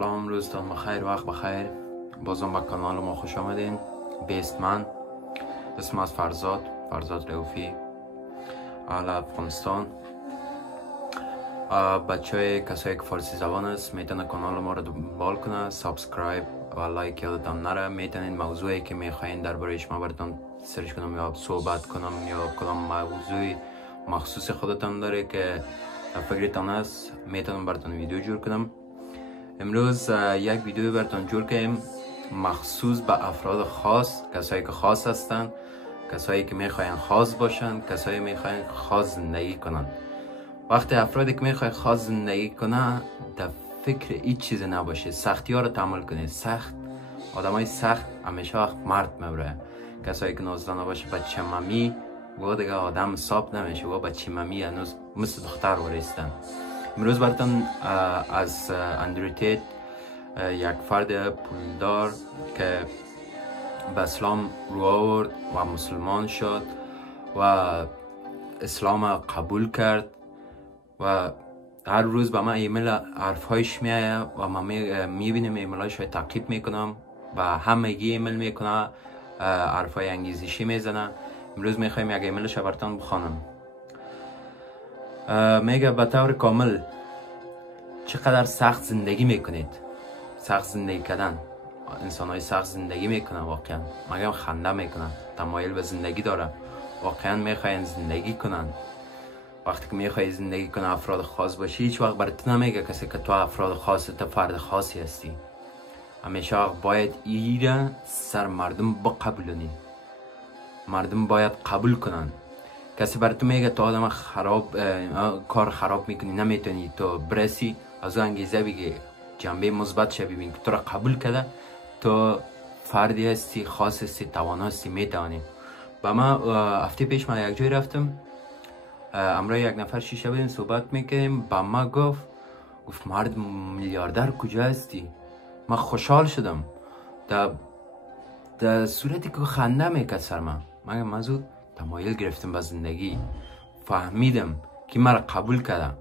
سلام، روزتان بخیر، وقت بخیر. بازم به کانال ما خوش آمدین. بیستمن اسم از فرزاد رئوفی، اهل افغانستان. کسایی که فارسی زبان است میتونه کانال ما رو دنبال کنه، سابسکرایب و لایک یادتان نره. میتونین موضوعی که میخواین درباره‌اش ما براتون سرچ کنم یا صحبت کنم یا کدام موضوع مخصوص خودتان داره که فکرتان است میتونم براتون ویدیو جور کنم. امروز یک ویدیو براتون جور کردیم مخصوص به افراد خاص، کسایی که خاص هستن، کسایی که میخواین خاص باشن، کسایی میخواین خاص زندگی کنن. وقتی افرادی که میخواین خاص زندگی کنن در فکر هیچ چیز نباشه، سختی ها رو تحمل کنید. آدمای سخت همیشه وقت مرد میبره. کسایی که نازدانه باشه بچه ممی و دیگه آدم حساب نمیشه و بچه ممی هنوز مثل دختر ورستن. امروز براتون از اندرو تیت، یک فرد پولدار که به اسلام رو آورد و مسلمان شد و اسلام قبول کرد و هر روز به من ایمیل حرفهایش میایه و من میبینم ایمیلهایش رو تعقیب میکنم و همگی ایمیل میکنه، حرفهای انگیزشی میزنه. امروز میخوایم یک ایمیلش براتون بخوانم. میگه به طور کامل چقدر سخت زندگی میکنید. سخت زندگی کردن، انسان های سخت زندگی میکنن، واقعا مگه خنده میکنن، تمایل به زندگی داره، واقعا میخواین زندگی کنن. وقتی که میخوای زندگی کنن افراد خاص باشی، هیچ وقت برات نمیگه کسی که تو افراد خاص، تو فرد خاصی هستی. همیشه باید ایره سر مردم بقبولونی، مردم باید قبول کنن. کسی برات میگه تو آدم کار خراب میکنی، نمیتونی تو برسی، از اون انگیزه بگی جنبه مثبت شه، ببین که تو را قبول کرده، تو فردی هستی، خاص هستی، توانا هستی، میتوانی. با من هفته پیش من یک جای رفتم، امروز یک نفر شیشه بودیم صحبت میکنیم، با من گفت مرد میلیاردر کجا هستی؟ من خوشحال شدم، در صورتی که خنده میکرد سر من مزود تمایل گرفتم به زندگی، فهمیدم که مرا قبول کرده،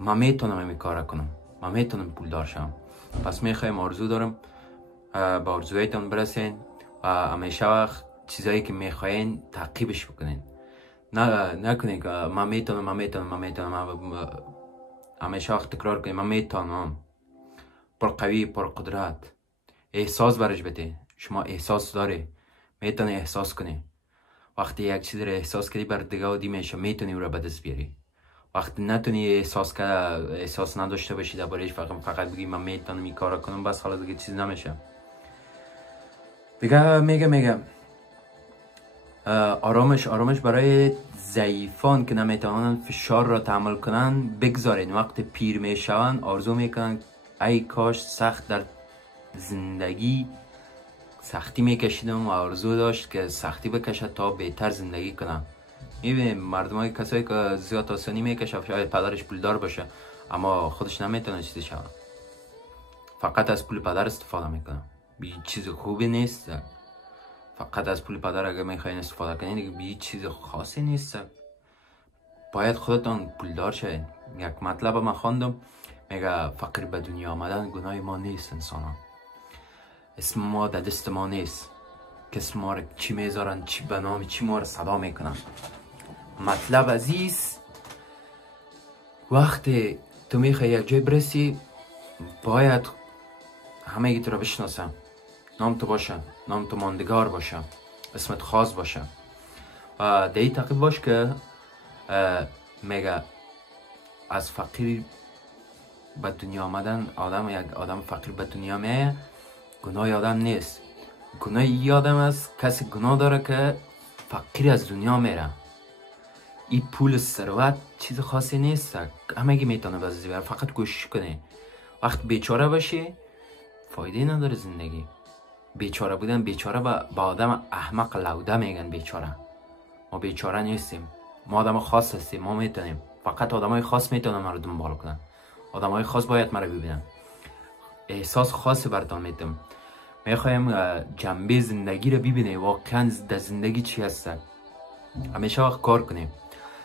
من میتونم این کار کنم، من میتونم پولدار شم. پس میخوایم، آرزو دارم با آرزوهایتان برسین و همیشه وقت چیزایی که میخواین تعقیبش بکنین. نکنین که من میتونم. همیشه وقت تکرار کنین من میتونم. پر قوی، پر قدرت، احساس برش بده. شما احساس داری، میتونی احساس کنی. وقتی یک چیز رو احساس کردی بر دیگه عادی میشه، میتونی او را به دست بیاری. وقتی نتونی احساس نداشته باشی درباره‌اش، فقط بگی من میتونم این کارا کنم، بس حالا دیگه چیز نمیشه. دیگه میگه آرامش برای ضعیفان که نمیتونن فشار را تحمل کنن بگذارین. وقتی پیر میشون آرزو میکنن ای کاش سخت در زندگی سختی میکشیدم و آرزو داشت که سختی بکشد تا بهتر زندگی کنم. میبینیم مردم های کسایی که زیاد آسانی میکشه، شاید پدرش پولدار باشه اما خودش نمیتونه چیزی شود، فقط از پول پدر استفاده میکنه. بی چیز خوبی نیست. فقط از پول پدر اگه میخواین استفاده کنین دیگه بی چیز خاصی نیست. باید خودتان پولدار شید. یک مطلب من خواندم میگه فقیر به دنیا آمدن گناه ما نیست. انسان اسم ما در دست ما نیست، کس ما رو چی میذارن، چی به نام چی ما رو صدا میکنن. مطلب عزیز، وقتی تو میخوای یک جای برسی باید همه تو رو بشناسن، نام تو باشه، نام تو ماندگار باشه، اسمت خاص باشه. و در این تعقیب باش که میگه از فقیر به دنیا آمدن، یک آدم فقیر به دنیا میه گناه آدم نیست. گناه ای آدم است کسی گناه داره که فقیر از دنیا میره. این پول ثروت چیز خاصی نیست، همگی میتونه بازی بره، فقط کوشش کنه. وقت بیچاره باشی فایده نداره زندگی. بیچاره بودن، بیچاره با آدم احمق لوده میگن بیچاره. ما بیچاره نیستیم، ما آدم خاص هستیم، ما میتونیم. فقط آدم های خاص میتونن ما رو دنبال کنن، آدم های خاص باید ما رو ببینن. احساس خاصی براتون میدم. میخوایم جنبه زندگی رو ببینه، واقعا در زندگی چی هسته. همیشه وقت کار کنیم.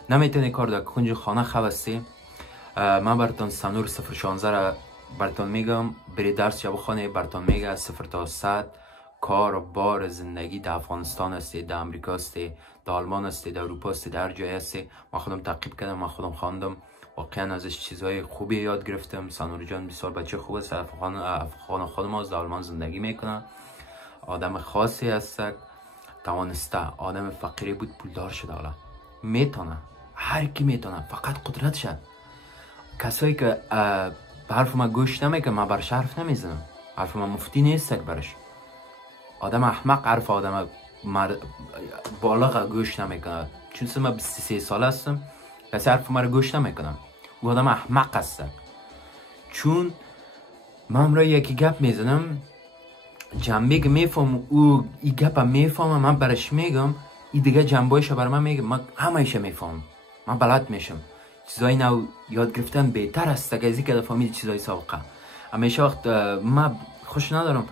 نمیتونی کار در کنج خانه خواستی، من براتون سنور 016 را براتون میگم برید درس یا بخونید. براتون میگه از 0 تا 100 کار و بار زندگی در افغانستان هستی، در امریکا هستی، در آلمان هستی، در اروپا هستی، در هر جای هستی. من خودم تعقیب کردم، من خودم خواندم، واقعا ازش چیزهای خوبی یاد گرفتم. سانور جان بسیار بچه خوب است، افغان خودم از در آلمان زندگی میکنه، آدم خاصی هست، توانسته. آدم فقیری بود پولدار شده، حالا میتونه، هر کی میتونه، فقط قدرت شد. کسایی که به حرف ما گوش نمیکنه، من برش حرف نمیزنم، حرف ما مفتی نیست برش. آدم احمق حرف آدم بالغ گوش نمیکنه. چون من 23 ساله هستم، کسی حرف ما رو گوش نمیکنم، او آدم احمق هست. چون من امرا یکی گپ میزنم، جنبه که میفهم او ای گپ میفهمم، من برش میگم، ای دیگه جنبهش بر من میگه، من همهش میفهم، من بلد میشم. چیزای نو یاد گرفتن بهتر است که از اینکه فهمید چیزای سابقه. همیشه وقت من خوش ندارم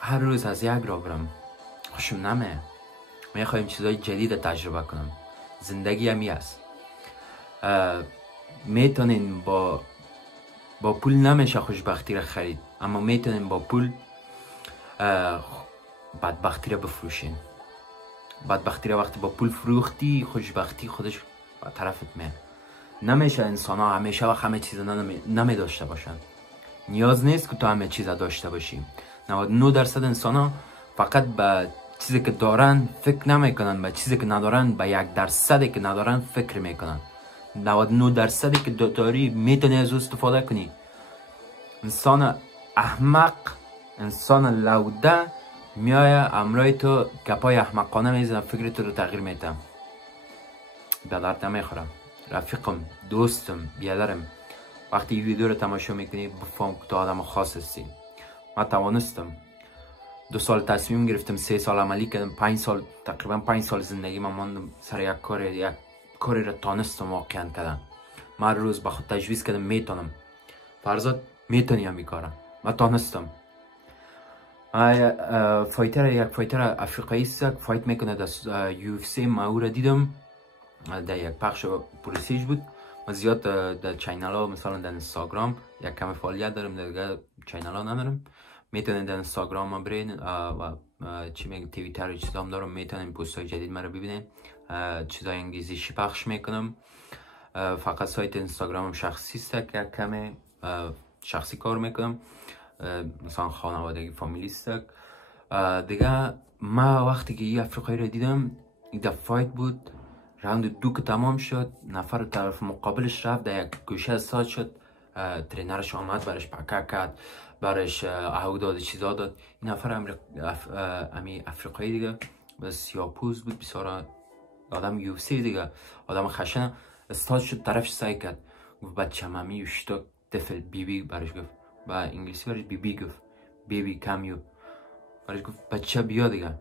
هر روز از یک را برم، خوشم نمیاد. میخوایم چیزای جدید تجربه کنم. زندگی همی است. میتونین با پول نمیشه خوشبختی را خرید، اما میتونین با پول بدبختی را بفروشین. بدبختی را وقتی با پول فروختی، خوشبختی خودش با طرفت میاد. نمیشه انسان ها همیشه وقت همه چیز نمی داشته باشن. نیاز نیست که تو همه چیز داشته باشی. 99% انسان ها فقط به چیزی که دارن فکر نمیکنن، به چیزی که ندارن، به 1% که ندارن فکر میکنن. 99% که داری میتونی از او استفاده کنی. انسان احمق، انسان لوده میایه امرای تو گپای احمقانه میزنه، فکر تو رو تغییر میده. به درد نمیخورم. رفیقم، دوستم، بیادرم، وقتی این ویدیو رو تماشا میکنی بفهم که تو آدم خاص هستی. من توانستم 2 سال تصمیم گرفتم، 3 سال عملی کردم، 5 سال، تقریبا 5 سال زندگی من ماندم سر یک کاری را تانستم واقعا کردم. من روز با خود تجویز کردم میتونم. فرزاد میتونی هم کارم. من تانستم. یک فایتر افریقایی است، فایت میکنه در یو اف سی. من او را دیدم در یک پخش پرسیج بود. من زیاد در چینل ها، مثلا در اینستاگرام یک کم فعالیت دارم، دیگه چینل ها ندارم. میتونین در اینستاگرام ما برین و چی میگه توییتر و چیزام دارم، میتونین پست های جدید مرا ببینین. چیزای انگلیسی پخش میکنم. فقط سایت اینستاگرامم شخصی است که کمی شخصی کار میکنم، مثلا خانوادگی فامیلی است. دیگه ما وقتی که این افریقایی رو دیدم، این فایت بود، راوند 2 که تمام شد، نفر طرف مقابلش رفت در یک گوشه استاد شد، ترینرش آمد برش پکک کرد، برش آهو داد، چیزا داد. این نفر افریقایی دیگه، بس سیاپوز بود، بسیار آدم یو سی دیگه، آدم خشن. استاد شد، طرفش سعی کرد، گفت بچه ممی اشتاک طفل بیبی برش گفت، با انگلیسی برش بیبی گفت، بیبی کامیو برش گفت بچه بیا دیگه.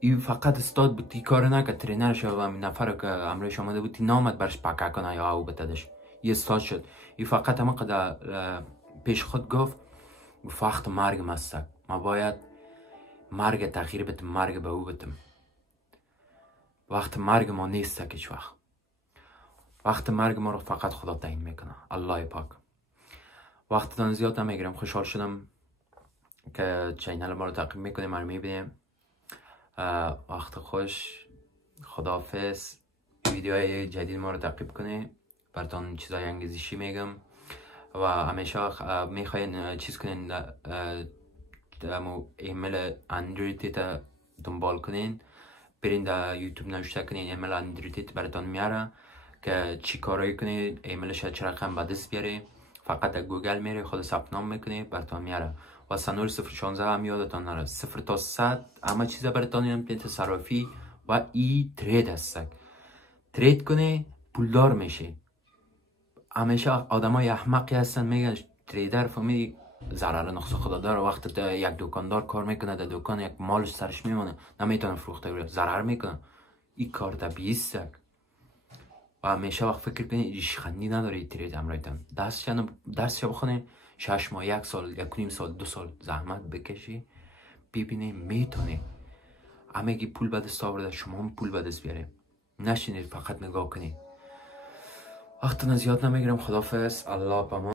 این فقط استاد بود، تی کار نکرد. ترینرش و همین نفر که امرش آمده بود نامد برش پکک کنه یا او بتدش. این استاد شد. این فقط همه قدر پیش خود گفت وقت مرگ مستک، ما باید مرگ تغییر بتم، مرگ به او بتم. وقت مرگ ما نیست که وقت مرگ ما رو فقط خدا تعیین میکنه، الله پاک. وقتتان زیاد نمیگیرم. خوشحال شدم که چینل ما رو تعقیب میکنیم، ما رو میبینیم. وقت خوش، خداحافظ. ویدیوهای جدید ما رو تعقیب کنید، براتون چیزای انگیزشی میگم و همیشه میخواین چیز کنین، ایمیل اندروید دنبال کنین، برین در یوتیوب نوشته کنین ایمیل اندروید براتون میاره که چی کارایی کنید، ایمیلش چه رقم به دست بیاری. فقط در گوگل میری، خود ثبت نام میکنی، براتون میاره. و سنور 016 هم یادتان نره، 0 تا 100 همه چیز براتون امتیاز صرافی و ای ترید هست. ترید کنی پولدار میشی. همیشه آدمای احمقی هستن میگن تریدر فهمیدی ضرر نقص خدا داره. وقت یک دکاندار کار میکنه در دکان، یک مالش سرش میمونه، نمیتونه فروخته بره، ضرر میکنه. این کار طبیعی است. و همیشه وقت فکر کنی ریشخندی نداره ترید امرایتان. درسش بخونه 6 ماه، 1 سال، 1.5 سال، 2 سال زحمت بکشی، ببینی میتونی. همگی پول به دست آورده، شما هم پول به دست بیاره. نشینید فقط نگاه کنید. وقتتون زیاد نمیگیرم. خداحافظ. الله پامان.